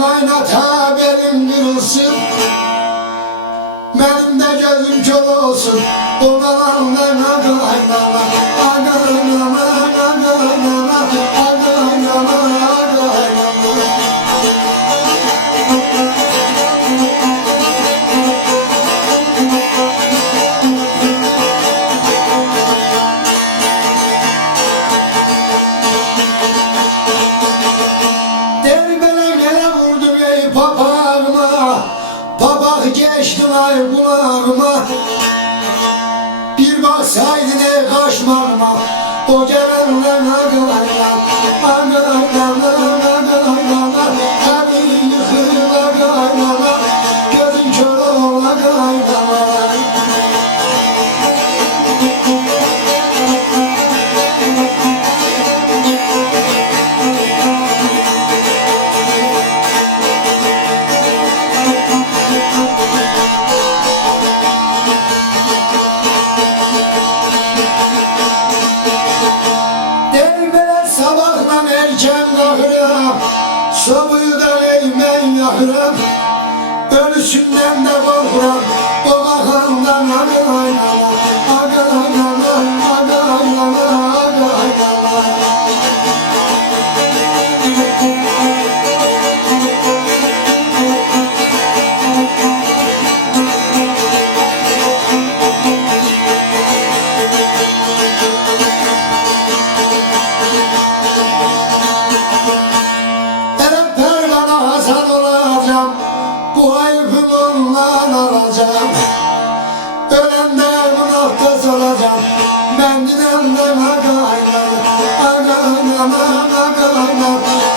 Kaynata benim kırılsın, benim de gözüm kör olsun. Onalanlarına kaynana, kaynana, kaynana, kaynana, papağ geçti ay kulağıma, bir baksaydı ne kaşmarma, o gelenlerine kaynar, hadi yıkıla kaynana, gözün kör ola kaynana. Sabahdan erken kalkırım, sobuyu da eğmen yakırım, ölüsünden de korkuram, o bakandan adı aynana, adı aynana, adı aynana, adı aynana. Bu ayıpımı ondan alacağım, ölen de günahta soracağım, ben gidenden aga aynana, aga aynana, aga aynana.